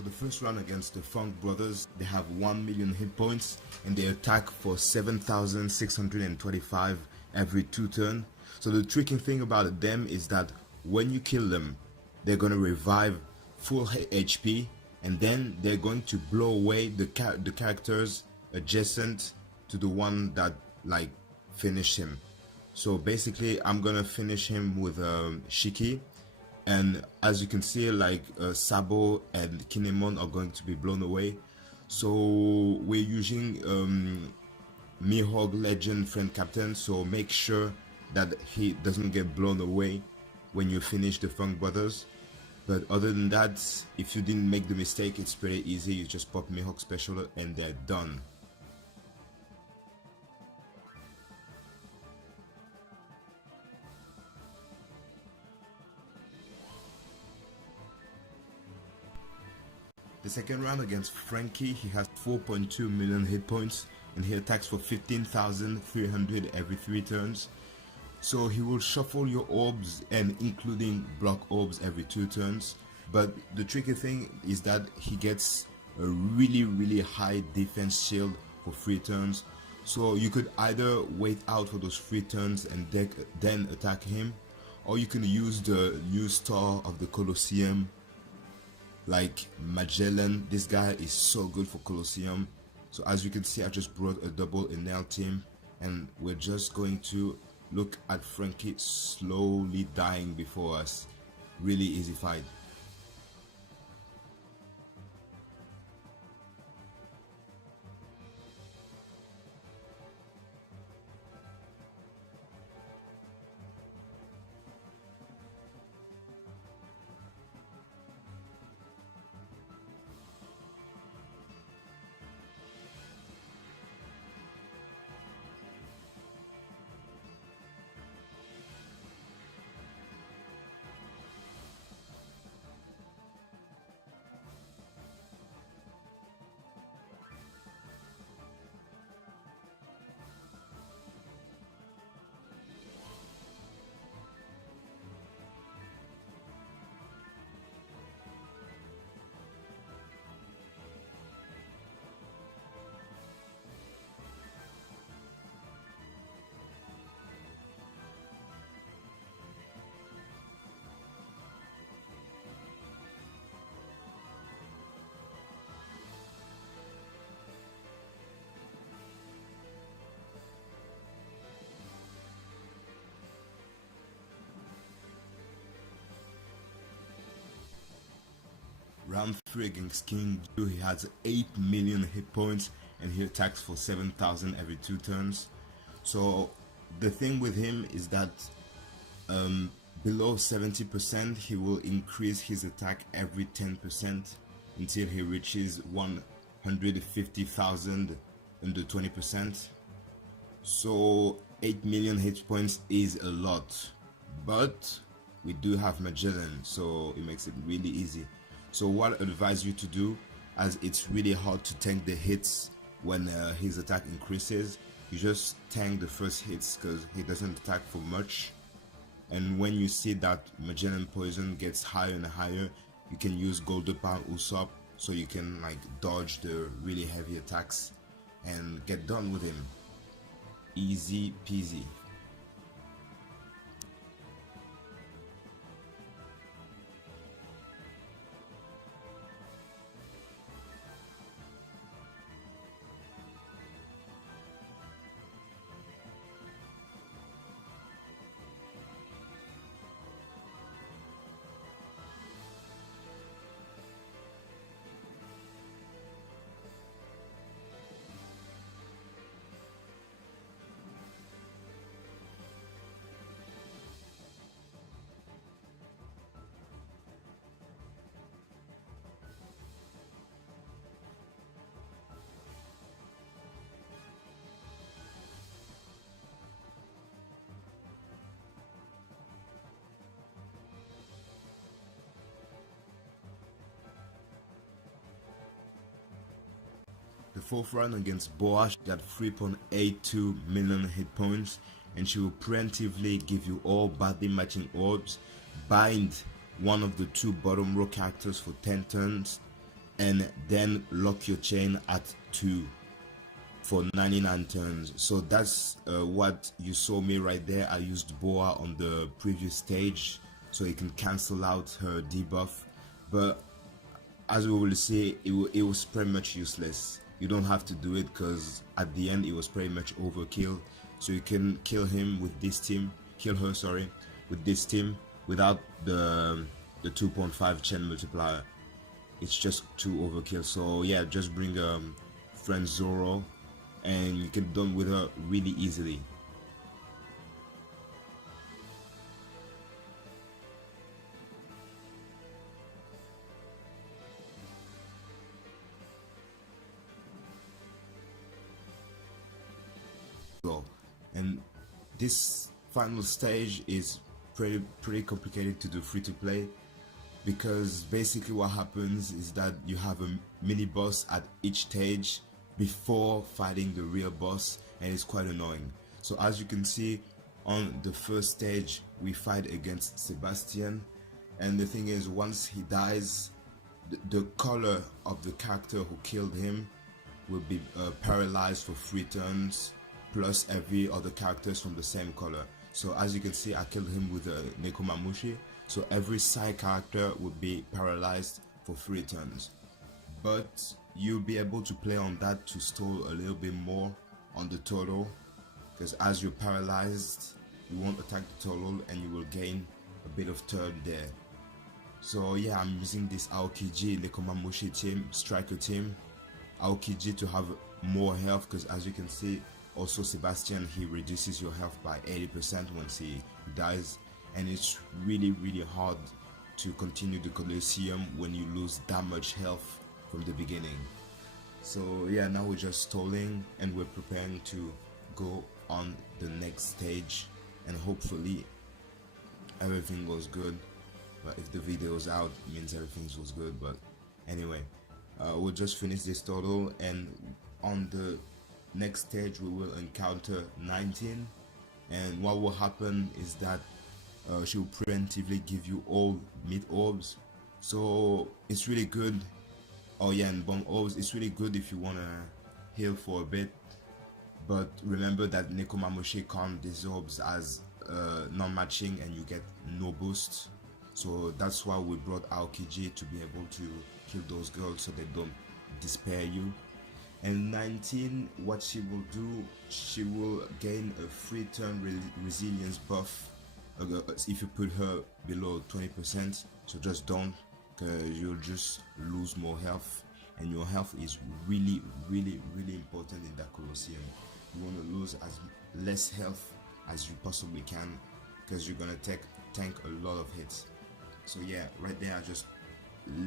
So the first round against the Funk Brothers, they have 1 million hit points and they attack for 7,625 every 2 turns. So the tricky thing about them is that when you kill them, they're gonna revive full HP, and then they're going to blow away the characters adjacent to the one that like finished him. So basically, I'm gonna finish him with Shiki. And as you can see, like Sabo and Kinemon are going to be blown away. So we're using Mihawk Legend Friend Captain, so make sure that he doesn't get blown away when you finish the Funk Brothers. But other than that, if you didn't make the mistake, it's pretty easy. You just pop Mihawk Special and they're done. The second round against Frankie, he has 4.2 million hit points and he attacks for 15,300 every 3 turns. So he will shuffle your orbs and including block orbs every 2 turns. But the tricky thing is that he gets a really high defense shield for 3 turns. So you could either wait out for those 3 turns and then attack him, or you can use the new star of the Colosseum like Magellan. This guy is so good for Colosseum. So as you can see, I just brought a double Enel team and we're just going to look at Frankie slowly dying before us. Really easy fight. Round 3 against King Ju, he has 8 million hit points and he attacks for 7,000 every 2 turns. So the thing with him is that below 70% he will increase his attack every 10% until he reaches 150,000 under 20%. So 8 million hit points is a lot, but we do have Magellan, so it makes it really easy. So what I advise you to do, as it's really hard to tank the hits when his attack increases, you just tank the first hits because he doesn't attack for much. And when you see that Magellan poison gets higher and higher, you can use Golden Pound Usopp so you can like dodge the really heavy attacks and get done with him. Easy peasy. The fourth round against Bosh got 3.82 million hit points, and she will preemptively give you all badly matching orbs, bind one of the 2 bottom row characters for 10 turns, and then lock your chain at 2 for 99 turns. So that's what you saw me right there. I used Boa on the previous stage so it can cancel out her debuff, but as we will see, it was pretty much useless. You don't have to do it because at the end it was pretty much overkill. So you can kill him with this team, kill her, sorry, with this team without the 2.5 chain multiplier. It's just too overkill. So yeah, just bring friend Zoro and you can done with her really easily. And this final stage is pretty complicated to do free to play, because basically what happens is that you have a mini boss at each stage before fighting the real boss, and it's quite annoying. So as you can see, on the first stage we fight against Sebastian, and the thing is, once he dies, the color of the character who killed him will be paralyzed for 3 turns, plus every other characters from the same color. So as you can see, I killed him with a Nekomamushi, so every side character would be paralyzed for 3 turns. But you'll be able to play on that to stall a little bit more on the total, because as you're paralyzed, you won't attack the total and you will gain a bit of turn there. So yeah, I'm using this Aokiji Nekomamushi team, striker team, Aokiji to have more health, because as you can see, also Sebastian, he reduces your health by 80% once he dies, and it's really hard to continue the Colosseum when you lose that much health from the beginning. So yeah, now we're just stalling and we're preparing to go on the next stage, and hopefully everything goes good. But if the video is out, it means everything was good. But anyway, we'll just finish this total, and on the next stage we will encounter 19, and what will happen is that she will preemptively give you all mid orbs, so it's really good. Oh yeah, and bomb orbs, it's really good if you want to heal for a bit, but remember that Nekomamushi count these orbs as non-matching and you get no boost. So that's why we brought Aokiji, to be able to kill those girls so they don't despair you. And 19, what she will do, she will gain a 3 turn resilience buff if you put her below 20%. So just don't, because you'll just lose more health, and your health is really important in that Colosseum. You want to lose as less health as you possibly can, because you're gonna tank a lot of hits. So yeah, right there I just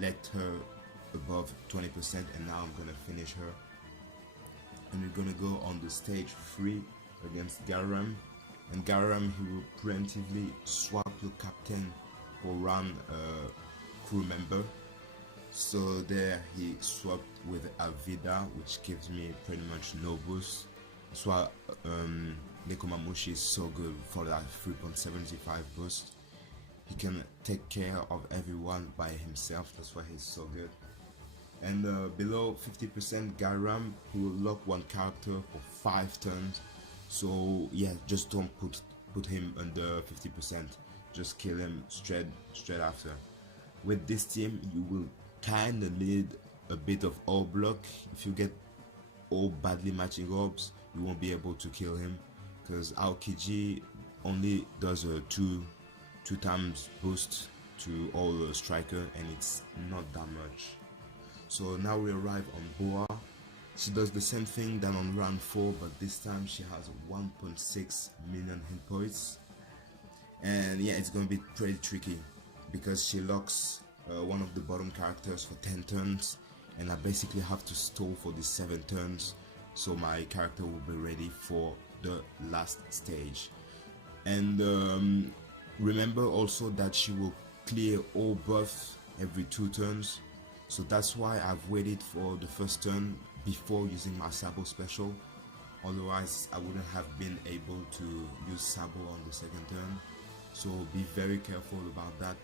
let her above 20%, and now I'm gonna finish her. And we're gonna go on the stage 3 against Garam, and Garam, he will preemptively swap your captain for one crew member. So there he swapped with Avida, which gives me pretty much no boost. That's why Nekomamushi is so good for that 3.75 boost. He can take care of everyone by himself, that's why he's so good. And below 50% Garam, he will lock one character for 5 turns. So yeah, just don't put him under 50%. Just kill him straight after. With this team, you will kind of need a bit of orb block. If you get all badly matching orbs, you won't be able to kill him, because Aokiji only does a 2 times boost to all the striker, and it's not that much. So now we arrive on Boa. She does the same thing than on round 4, but this time she has 1.6 million hit points. And yeah, it's gonna be pretty tricky, because she locks one of the bottom characters for 10 turns, and I basically have to stall for the 7 turns, so my character will be ready for the last stage. And remember also that she will clear all buffs every 2 turns. So that's why I've waited for the first turn before using my Sabo special. Otherwise, I wouldn't have been able to use Sabo on the second turn. So be very careful about that.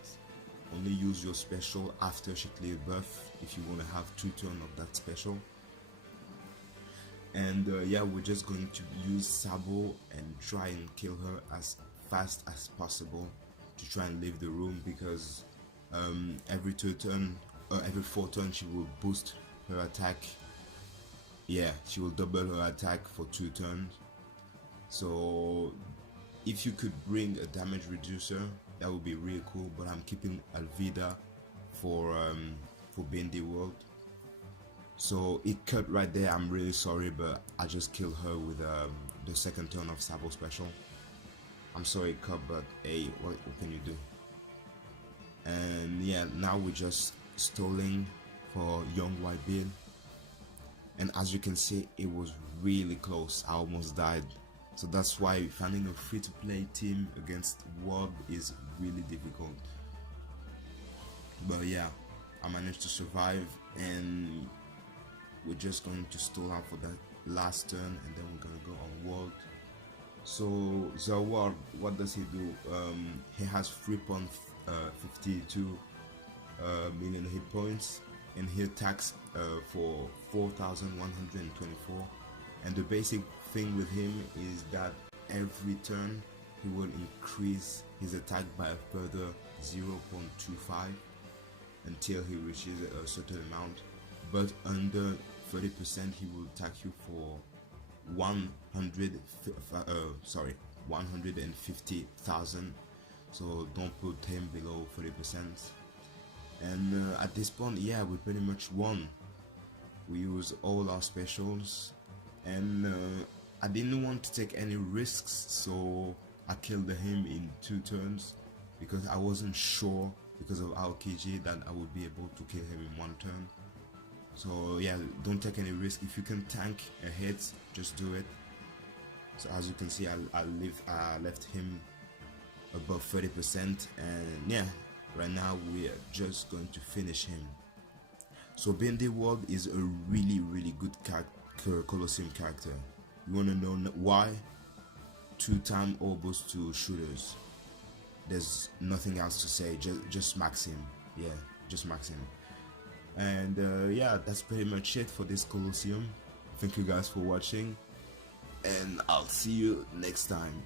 only use your special after she clears buff if you want to have 2 turns of that special. And yeah, we're just going to use Sabo and try and kill her as fast as possible to try and leave the room, because every 2 turn, every 4 turns she will boost her attack. Yeah, she will double her attack for 2 turns. So if you could bring a damage reducer, that would be really cool, but I'm keeping Alvida for Byrnndi World. So it cut right there, I'm really sorry, but I just killed her with the second turn of Sabo special. I'm sorry it cut, but hey, what can you do? And yeah, now we're just stalling for young Whitebeard. And as you can see, it was really close, I almost died. So that's why finding a free-to-play team against World is really difficult. But yeah, I managed to survive, and we're just going to stall out for that last turn, and then we're gonna go on World. So the World, what does he do? He has 3.52 million hit points, and he attacks for 4,124. And the basic thing with him is that every turn he will increase his attack by a further 0.25 until he reaches a certain amount, but under 30% he will attack you for 150,000. So don't put him below 30%. And at this point, yeah, we pretty much won. We used all our specials, and I didn't want to take any risks, so I killed him in 2 turns because I wasn't sure, because of our KG, that I would be able to kill him in 1 turn. So yeah, don't take any risk. If you can tank a hit, just do it. So as you can see, I left him above 30%, and yeah, right now we are just going to finish him. So Byrnndi World is a really good Colosseum character. You wanna know why? 2-time all boost to shooters. There's nothing else to say, just max him. Yeah, just max him. And yeah, that's pretty much it for this Colosseum. Thank you guys for watching, and I'll see you next time.